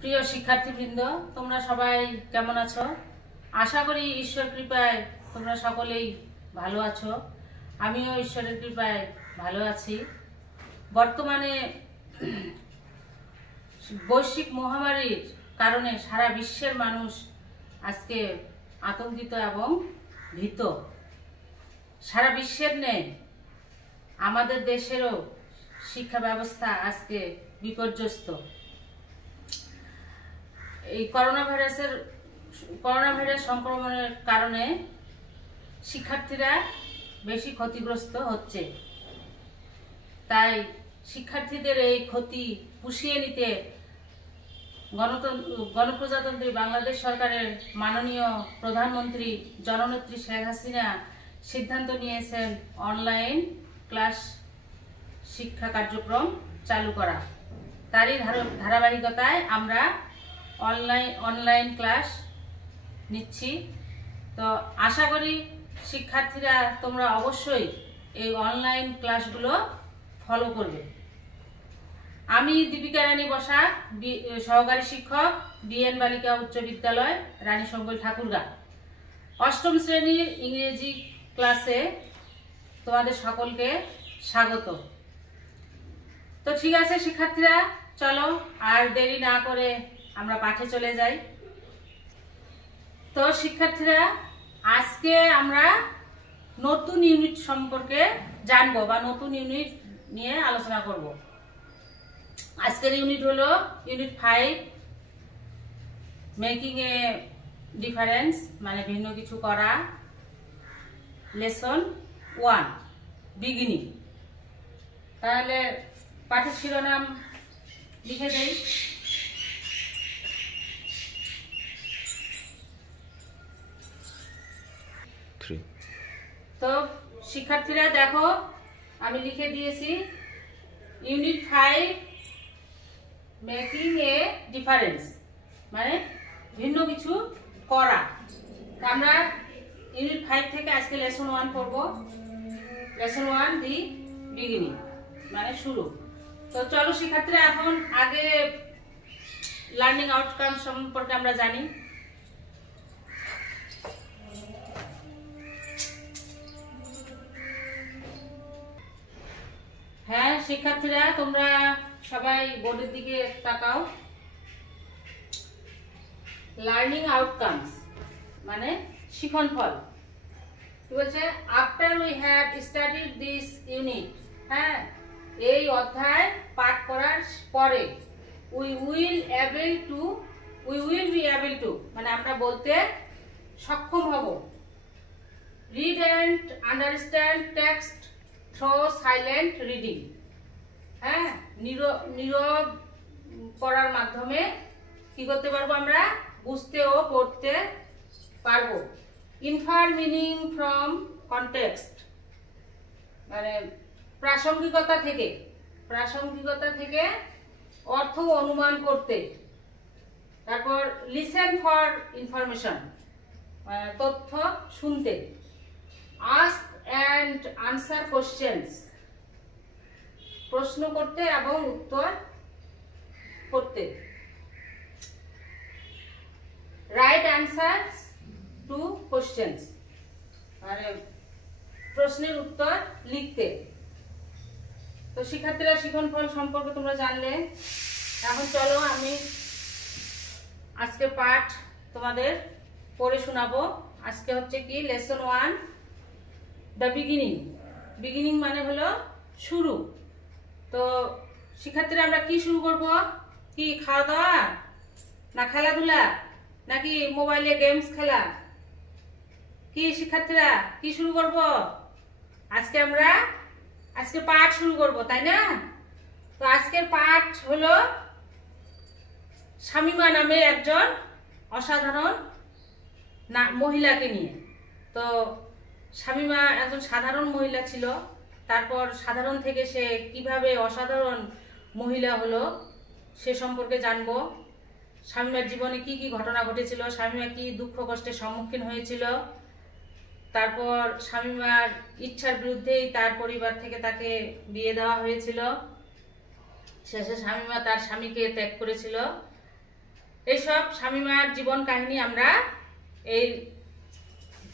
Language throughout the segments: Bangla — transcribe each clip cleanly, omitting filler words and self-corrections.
প্রিয় শিক্ষার্থীবৃন্দ, তোমরা সবাই কেমন আছো? আশা করি ঈশ্বর কৃপায় তোমরা সকলেই ভালো আছো। আমিও ঈশ্বরের কৃপায় ভালো আছি। বর্তমানে বৈশ্বিক মহামারীর কারণে সারা বিশ্বের মানুষ আজকে আতঙ্কিত এবং ভীত। সারা বিশ্বের নেই, আমাদের দেশেরও শিক্ষা ব্যবস্থা আজকে বিপর্যস্ত। এই করোনা ভাইরাস সংক্রমণের কারণে শিক্ষার্থীরা বেশি ক্ষতিগ্রস্ত হচ্ছে। তাই শিক্ষার্থীদের এই ক্ষতি পুষিয়ে নিতে গণপ্রজাতন্ত্রী বাংলাদেশ সরকারের মাননীয় প্রধানমন্ত্রী জননেত্রী শেখ হাসিনা সিদ্ধান্ত নিয়েছেন অনলাইন ক্লাস শিক্ষা কার্যক্রম চালু করা। তারই ধারাবাহিকতায় আমরা অনলাইন ক্লাস নিচ্ছি। তো আশা করি শিক্ষার্থীরা তোমরা অবশ্যই এই অনলাইন ক্লাসগুলো ফলো করবে। আমি দীপিকা রানী বসাক, সহকারী শিক্ষক, বিএন বালিকা উচ্চ বিদ্যালয়, রানী সংকুল ঠাকুরগাঁ, অষ্টম শ্রেণীর ইংরেজি ক্লাসে তোমাদের সকলকে স্বাগত। তো ঠিক আছে শিক্ষার্থীরা, চলো আর দেরি না করে আমরা পাঠে চলে যাই। তো শিক্ষার্থীরা, আজকে আমরা নতুন ইউনিট সম্পর্কে জানবো বা নতুন ইউনিট নিয়ে আলোচনা করব। আজকের ইউনিট হলো ইউনিট 5, মেকিং এ ডিফারেন্স, মানে ভিন্ন কিছু করা, লেসন 1, বিগিনিং। তাহলে পাঠের শিরোনাম লিখে দেই। তো শিক্ষার্থীরা দেখো, আমি লিখে দিয়েছি ইউনিট 5, মেকিং এ ডিফারেন্স, মানে ভিন্ন কিছু করা। আমরা ইউনিট 5 থেকে আজকে লেসন 1 পড়ব। লেসন 1, দি বিগিনিং, মানে শুরু। তো চলো শিক্ষার্থীরা, এখন আগে লার্নিং আউটকাম সম্পর্কে আমরা জানি। হ্যাঁ শিক্ষার্থীরা, তোমরা সবাই বোর্ডের দিকে তাকাও। লার্নিং আউটকামস মানে শিখন ফল। কি বলছে? After we have studied this unit, হ্যাঁ, এই অধ্যায় পাঠ করার পরে we will be able to, মানে আমরা বলতে সক্ষম হব। Read and understand text through silent reading, হ্যাঁ, নীরব পড়ার মাধ্যমে কি করতে পারবো? আমরা বুঝতে ও পড়তে পারবো। ইনফার মিনিং ফ্রম কনটেক্সট, মানে প্রাসঙ্গিকতা থেকে অর্থ অনুমান করতে। তারপর লিসেন ফর ইনফরমেশন, তথ্য শুনতে। আস্ক অ্যান্ড আনসার কোশ্চেনস, প্রশ্ন করতে এবং উত্তর করতে। রাইট অ্যান্সারস টু কোশ্চেনস, মানে প্রশ্নের উত্তর লিখতে। তো শিক্ষার্থীরা, শিখন ফল সম্পর্কে তোমরা জানলে। এখন চলো আমি আজকে পাঠ তোমাদের পড়ে শোনাবো। আজকে হচ্ছে কি লেসন 1, দ্য বিগিনিং। বিগিনিং মানে হলো শুরু। তো শিক্ষার্থীরা, আমরা কি শুরু করব? কি খাওয়া দাওয়া, না খেলাধুলা, নাকি মোবাইলে গেমস খেলা? কি শিক্ষার্থীরা, কি শুরু করব? আজকে পাঠ শুরু করব, তাই না? তো আজকের পাঠ হলো শামিমা নামে একজন অসাধারণ মহিলাকে নিয়ে। তো শামিমা একজন সাধারণ মহিলা ছিল, তারপর সাধারণ থেকে সে কিভাবে অসাধারণ মহিলা হলো সে সম্পর্কে জানবো। শামিমার জীবনে কি কি ঘটনা ঘটেছিল, শামিমা কি দুঃখ কষ্টের সম্মুখীন হয়েছিল। তারপর শামিমার ইচ্ছার বিরুদ্ধেই তার পরিবার থেকে তাকে বিয়ে দেওয়া হয়েছিল। শেষে শামিমা তার স্বামীকে ত্যাগ করেছিল। এইসব শামীমার জীবন কাহিনী আমরা এই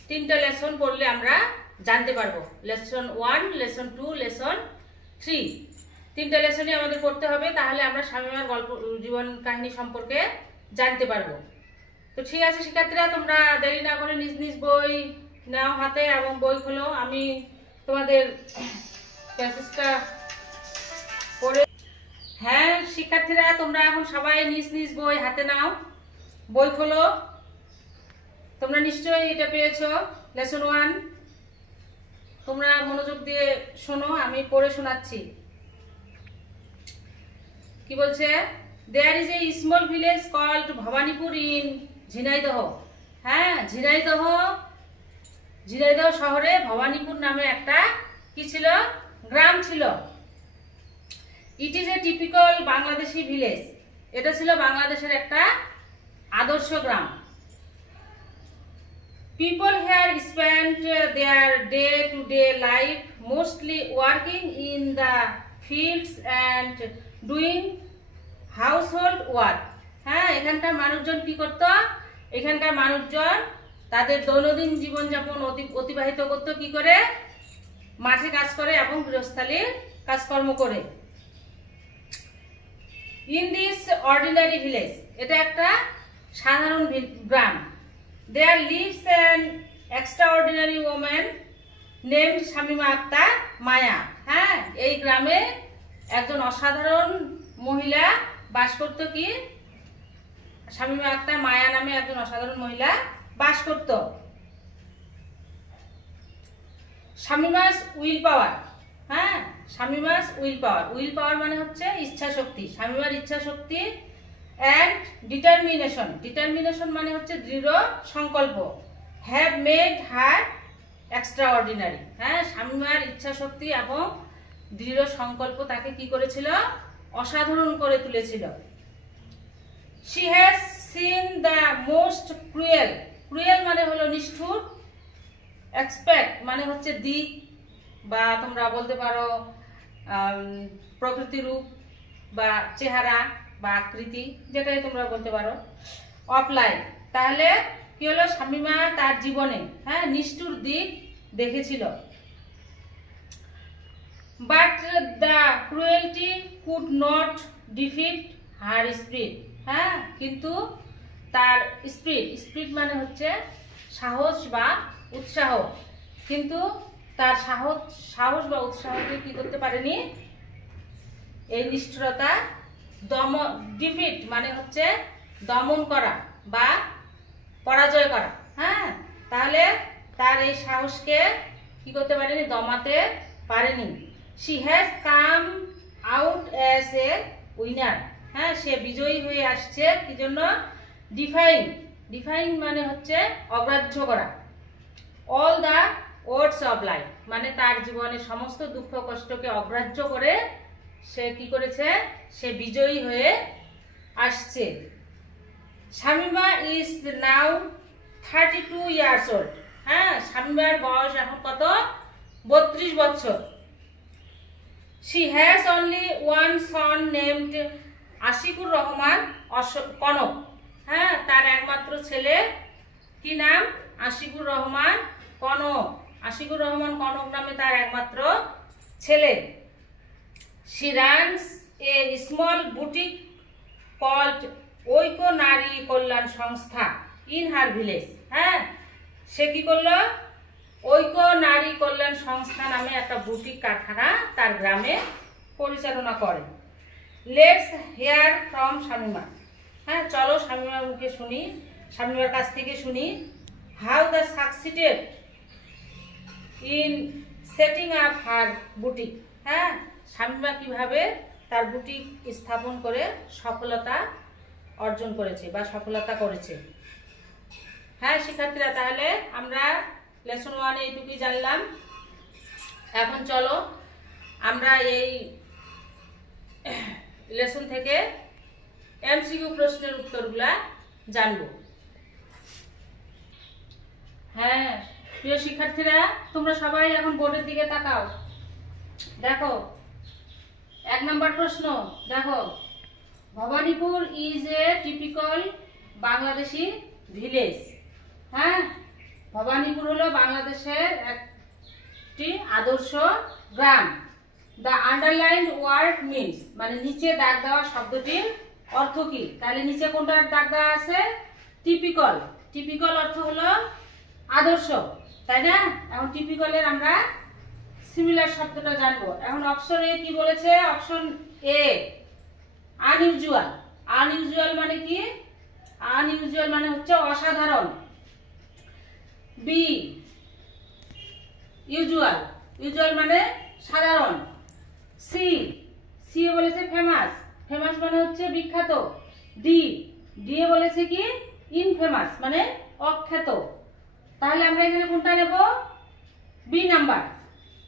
3টা লেসন পড়লে আমরা জানতে পারবো। লেসন 1, লেসন 2, লেসন 3, 3টা লেসনই আমাদের পড়তে হবে, তাহলে আমরা শামীমার গল্প জীবন কাহিনী সম্পর্কে জানতে পারবো। তো ঠিক আছে শিক্ষার্থীরা, তোমরা দেরি না করে নিজ নিজ বই নাও হাতে এবং বই খোলো। আমি তোমাদের প্যাসেজটা পড়ে। হ্যাঁ শিক্ষার্থীরা, তোমরা এখন সবাই নিজ নিজ বই হাতে নাও, বই খোলো। তোমরা নিশ্চয়ই এটা পেয়েছো, লেসন 1। তোমরা মনোযোগ দিয়ে শোনো, আমি পড়ে শোনাচ্ছি। কি বলছে? There is a small village called Bhabanipur in Jhenaidah. হ্যাঁ, ঝিনাইদহ শহরে ভবানীপুর নামে একটা কি ছিল? গ্রাম ছিল। It is a typical Bangladeshi village. এটা ছিল বাংলাদেশের একটা আদর্শ গ্রাম। People here spend their day to day life mostly working in the fields and doing household work. হ্যাঁ, এখানকার মানুষজন কি করত? এখানকার মানুষজন তাদের দৈনন্দিন জীবনযাপন অতিবাহিত করত কি করে? মাঠে কাজ করে এবং গৃহস্থালীর কাজকর্ম করে। ইন দিস অর্ডিনারি ভিলেজ, এটা একটা সাধারণ গ্রাম। There lives an extraordinary woman named Shamima Akhtar Maya. হ্যাঁ, এই গ্রামে একজন অসাধারণ মহিলা বাস করত। কি? শামীমা আক্তার মায়া নামে একজন অসাধারণ মহিলা বাস করত। শামীমাস উইল পাওয়ার। হ্যাঁ, শামীমাস উইল পাওয়ার। উইল পাওয়ার মানে হচ্ছে ইচ্ছা শক্তি। শামীমার ইচ্ছা শক্তি অ্যান্ড ডিটারমিনেশন। ডিটারমিনেশন মানে হচ্ছে দৃঢ় সংকল্প। Have made her extra ordinary. হ্যাঁ, শামীমার ইচ্ছা শক্তি এবং দৃঢ় সংকল্প তাকে কি করেছিল? অসাধারণ করে তুলেছিল। She has seen the most cruel. Cruel মানে হলো নিষ্ঠুর। এক্সপেক্ট মানে হচ্ছে দিক, বা তোমরা বলতে পারো প্রকৃতি রূপ বা চেহারা বা আকৃতি, যেটাই তোমরা বলতে পারো। অফ লাইফ, তাহলে কি হলো? শামীমা তার জীবনে নিষ্ঠুর দিক দেখেছিল। But the cruelty could not defeat her spirit. হ্যাঁ, কিন্তু তার স্পিরিট মানে হচ্ছে সাহস বা উৎসাহ, কিন্তু তার সাহস বা উৎসাহকে কি করতে পারেনি? এই নিষ্ঠুরতা ডিফিট মানে হচ্ছে দমন করা বা পরাজয় করা। হ্যাঁ, তাহলে তার এই সাহসকে কি করতে পারেনি? দমাতে পারেনি। She has come out as a winner. হ্যাঁ, সে বিজয়ী হয়ে আসছে। কি জন্য? ডিফাইন মানে হচ্ছে অগ্রাহ্য করা। All the words of life মানে তার জীবনের সমস্ত দুঃখ কষ্টকে অগ্রাহ্য করে সে কি করেছে? সে বিজয়ী হয়ে আসছে। Shamima is now 32 years old. হ্যাঁ, শামীমার বয়স এখন কত? 32 বছর। She has only one Son named Ashikur Rahman Kanak. হ্যাঁ, তার একমাত্র ছেলে। কি নাম? আশিকুর রহমান কনক। আশিকুর রহমান কনক নামে তার একমাত্র ছেলে। She runs a small boutique called Oikya Nari কল্যাণ সংস্থা ইন হার ভিলেজ। হ্যাঁ, সে কি করলো? ঐক্য নারী কল্যাণ সংস্থা নামে একটা বুটিক কারখানা তার গ্রামে পরিচালনা করে। Let's here from Shamima. হ্যাঁ, চলো শামীমার মুখে শুনি, শামীমার কাছ থেকে শুনি। How the succeeded in setting up her boutique. হ্যাঁ, শামীমা কিভাবে তার বুটিক স্থাপন করে সফলতা অর্জন করেছে বা সফলতা করেছে। হ্যাঁ শিক্ষার্থীরা, তাহলে আমরা লেসন 1 এইটুকুই জানলাম। এখন চলো আমরা এই লেসন থেকে এমসিকিউ প্রশ্নের উত্তরগুলা জানব। হ্যাঁ প্রিয় শিক্ষার্থীরা, তোমরা সবাই এখন বোর্ডের দিকে তাকাও। দেখো 1 নম্বর প্রশ্ন। দেখো, Bhabanipur is a typical Bangladeshi village. হ্যাঁ, ভবানীপুর হলো বাংলাদেশের একটি আদর্শ গ্রাম। দ্য আন্ডারলাইন্ড ওয়ার্ড মিনস, মানে নিচে দাগ দেওয়া শব্দটির অর্থ কি? তাহলে নিচে কোনটার দাগ দেওয়া আছে? টিপিক্যাল। টিপিক্যাল অর্থ হলো আদর্শ, তাই না? এখন টিপিক্যালের আমরা সিমিলার শব্দটা জানবো। এখন অপশন এ কি বলেছে? Option A unusual. আনইউজুয়াল মানে কি? আনইউজুয়াল মানে হচ্ছে অসাধারণ। B usual. ইউজুয়াল মানে সাধারণ। সি সি এ বলেছে ফেমাস। ফেমাস মানে হচ্ছে বিখ্যাত। ডি ডি এ বলেছে কি? ইনফেমাস মানে অখ্যাত। তাহলে আমরা এখানে কোনটা নেব? B number,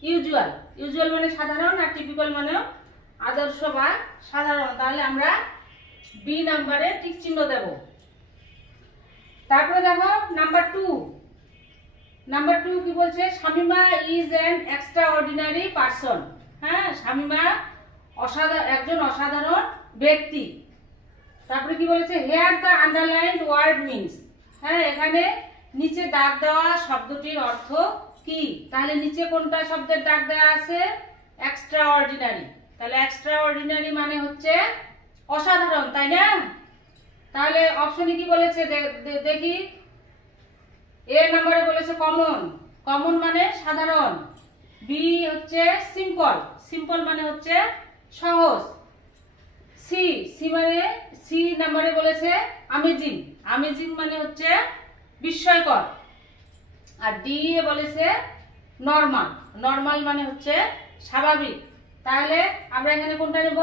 usual. ইউজুয়াল মানে সাধারণ আর টিপিক্যাল মানে আদর্শ বা সাধারণ। তাহলে আমরা বি নাম্বারে টিক চিহ্ন দেব। তারপরে দেখো নাম্বার 2। নাম্বার 2 কি বলছে? Shamima is an extraordinary person. হ্যাঁ, শামিমা একজন অসাধারণ ব্যক্তি। তারপরে কি বলেছে? Here the underlined word means. হ্যাঁ, এখানে নিচে দাগ দেওয়া শব্দটির অর্থ কি? তাহলে নিচে কোনটা শব্দের দাগ দেওয়া আছে? এক্সট্রাঅর্ডিনারি। তাহলে এক্সট্রাঅর্ডিনারি মানে হচ্ছে অসাধারণ, তাই না? তাহলে অপশনে কি বলেছে দেখি। এ নম্বরে বলেছে কমন। কমন মানে সাধারণ। বি হচ্ছে সিম্পল। সিম্পল মানে হচ্ছে সহজ। সি সি নম্বরে বলেছে আমেজিং। আমেজিং মানে হচ্ছে বিস্ময়কর। আর ডি এ বলেছে নরমাল। নরমাল মানে হচ্ছে স্বাভাবিক। তাহলে আমরা এখানে কোনটা নেব?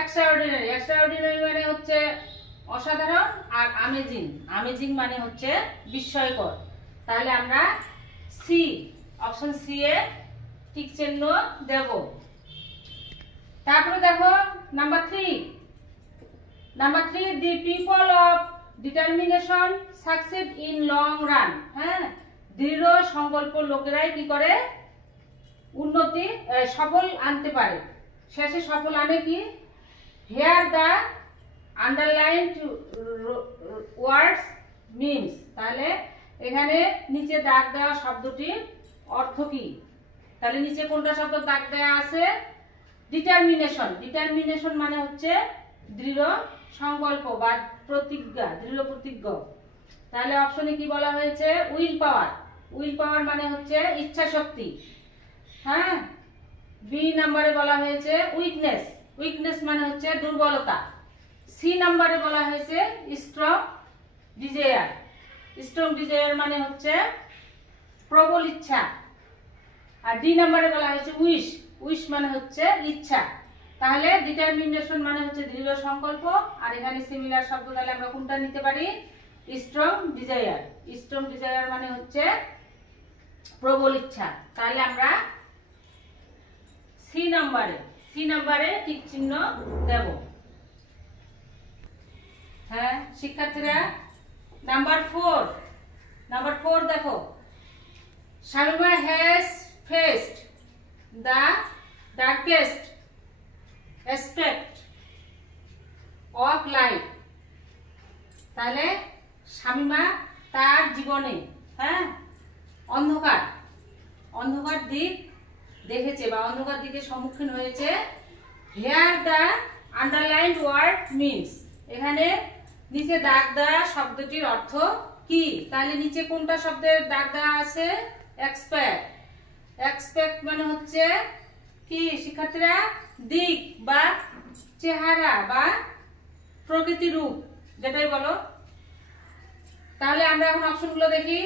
এক্সট্রাঅর্ডিনারি। এক্সট্রাঅর্ডিনারি মানে হচ্ছে অসাধারণ, আর আমেজিং আমেজিং মানে হচ্ছে বিস্ময়কর। তাহলে আমরা সি, অপশন সি এ টিক চিহ্ন দেব। তারপরে দেখো number 3। Number 3, the people of determination succeed in long run. হ্যাঁ, দৃঢ় সংকল্প লোকেরাই কি করে? উন্নতি, সফল আনতে পারে। শেষে সফল আনে কি? Here the underlined words means. তাহলে এখানে নিচে দাগ দেওয়া শব্দটির অর্থ কি? তাহলে নিচে কোনটা শব্দ দাগ দেওয়া আছে? ডিটারমিনেশন। ডিটারমিনেশন মানে হচ্ছে দৃঢ় সংকল্প বা প্রতিজ্ঞা, দৃঢ় প্রতিজ্ঞ। তাহলে অপশনে কি বলা হয়েছে? Will power. উইল পাওয়ার মানে হচ্ছে ইচ্ছা শক্তি। হ্যাঁ, বি নাম্বারে বলা হয়েছে উইকনেস। উইকনেস মানে হচ্ছে দুর্বলতা। সি নাম্বারে বলা হয়েছে স্ট্রং ডিজায়ার। স্ট্রং ডিজায়ার মানে হচ্ছে প্রবল ইচ্ছা। আর ডি নাম্বারে বলা হয়েছে উইশ। উইশ মানে হচ্ছে ইচ্ছা। তাহলে ডিটারমিনেশন মানে হচ্ছে দৃঢ় সংকল্প, আর এখানে সিমিলার শব্দ তাহলে আমরা কোনটা নিতে পারি? Strong desire. স্ট্রং ডিজায়ার মানে হচ্ছে প্রবল ইচ্ছা। তাহলে আমরা সি নাম্বারে টিক চিহ্ন দেব। হ্যাঁ শিক্ষার্থীরা, নাম্বার 4 দেখো। Shamima has faced the darkest aspect of life. তাহলে শামিমা তার জীবনে অন্ধকার দিক দেখেছে বা অন্ধকার দিকের সম্মুখীন হয়েছে। Here the underlined word means. এখানে নিচে দাগ দেওয়া শব্দটির অর্থ কি? তাহলে নিচে কোনটা শব্দের দাগ দেওয়া আছে? এক্সপেক্ট। এক্সপেক্ট মানে হচ্ছে কি শিক্ষার্থীরা? দিক বা চেহারা বা প্রকৃতি রূপ, যেটাই বলো। তাহলে আমরা এখন অপশনগুলো দেখি।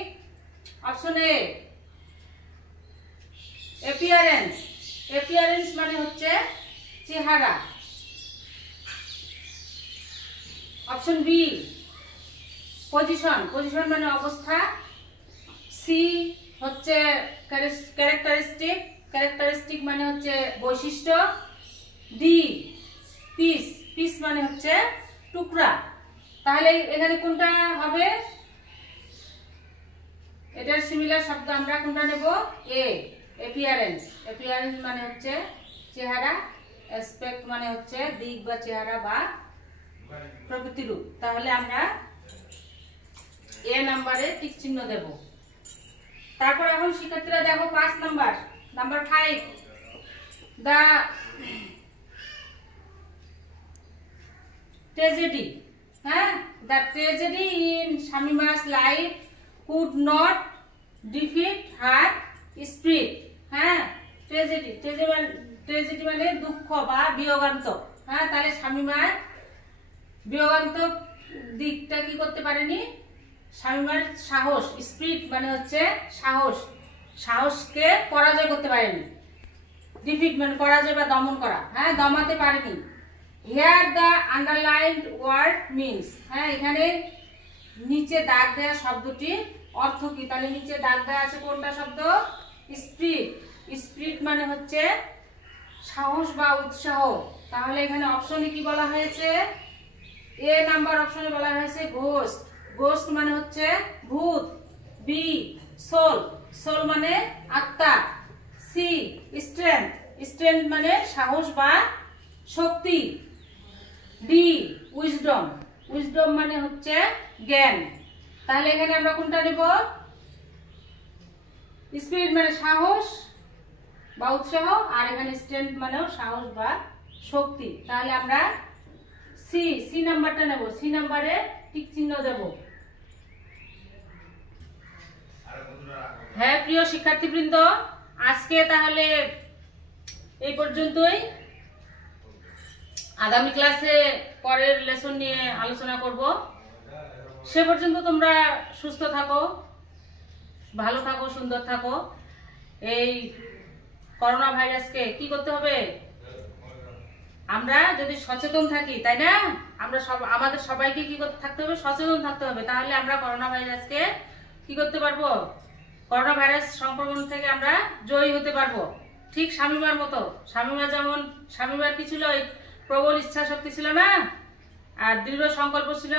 Option A appearance. অ্যাপিয়ারেন্স মানে হচ্ছে চেহারা। Option B position. পজিশন মানে অবস্থা। সি হচ্ছে ক্যারেক্টারিস্টিক। ক্যারেক্টারিস্টিক মানে হচ্ছে বৈশিষ্ট্য। D piece. পিস মানে হচ্ছে টুকরা। তাহলে এখানে কোনটা হবে? এটার সিমিলার শব্দ আমরা কোনটা নেব? এ অ্যাপিয়ারেন্স। অ্যাপিয়ারেন্স মানে হচ্ছে চেহারা। অ্যাসপেক্ট মানে হচ্ছে দিক বা চেহারা বা প্রকৃতি রূপ। তাহলে আমরা এ নাম্বারে টিক চিহ্ন দেব। তারপর এখন শিক্ষার্থীরা দেখো 5 নাম্বার, নাম্বার 5, দা ট্র্যাজেডি। হ্যাঁ, the tragedy in Shamima's life could not defeat her spirit। হ্যাঁ, ট্র্যাজেডি মানে দুঃখ বা বিয়োগান্ত। হ্যাঁ, তাহলে শামিমার বিয়োগান্ত দিকটা কি করতে পারেনি? শামিমার সাহস, স্পিরিট মানে হচ্ছে সাহস, সাহসকে পরাজয় করতে পারেনি। ডিফিট মানে পরাজয় বা দমন করা। হ্যাঁ, দমাতে পারেনি। Here the underlined word means। হ্যাঁ, এখানে নিচে দাগ দেওয়া শব্দটি অর্থ কি? তাহলে নিচে দাগ দেওয়া আছে কোনটা শব্দ? স্পিরিট। স্পিরিট মানে হচ্ছে সাহস বা উৎসাহ। তাহলে এখানে অপশনে কি বলা হয়েছে? এ নাম্বার অপশনে বলা হয়েছে ঘোস্ট। ঘোস্ট মানে হচ্ছে ভূত। বি সোল, সোল মানে আত্মা। সি স্ট্রেংথ, স্ট্রেংথ মানে সাহস বা শক্তি। ডি উইজডম, উইজডম মানে হচ্ছে জ্ঞান। তাহলে এখানে আমরা কোনটা নেব? স্পিরিট মানে সাহস বা উৎসাহ, আর এখানে স্ট্রেংথ মানেও সাহস বা শক্তি। তাহলে আমরা সি নাম্বারটা নেব। সি নাম্বারে টিক চিহ্ন দেব। হ্যাঁ প্রিয় শিক্ষার্থীবৃন্দ, আজকে তাহলে এই পর্যন্তই। আগামী ক্লাসে পরের লেসন নিয়ে আলোচনা করব। সে পর্যন্ত তোমরা সুস্থ থাকো, ভালো থাকো, সুন্দর থাকো। এই করোনা ভাইরাসকে কি করতে হবে? আমরা যদি সচেতন থাকি, তাই না? আমরা আমাদের সবাইকে কি করতে থাকতে হবে? সচেতন থাকতে হবে। তাহলে আমরা করোনা ভাইরাসকে কি করতে পারবো? করোনা ভাইরাস সংক্রমণ থেকে আমরা জয়ী হতে পারবো। ঠিক শামিমার মতো। শামিমা যেমন, শামিমার কি ছিল? প্রবল ইচ্ছা শক্তি ছিল না, আর দৃঢ় সংকল্প ছিল,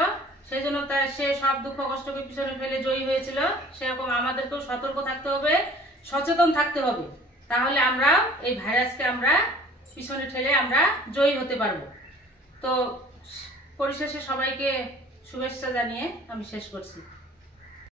সেই জন্য সে সব দুঃখ কষ্টকে পিছনে ফেলে জয়ী হয়েছিল। সেরকম আমাদেরকেও সতর্ক থাকতে হবে, সচেতন থাকতে হবে। তাহলে আমরা এই ভাইরাসকে আমরা পিছনে ঠেলে আমরা জয়ী হতে পারবো। তো পরিশেষে সবাইকে শুভেচ্ছা জানিয়ে আমি শেষ করছি।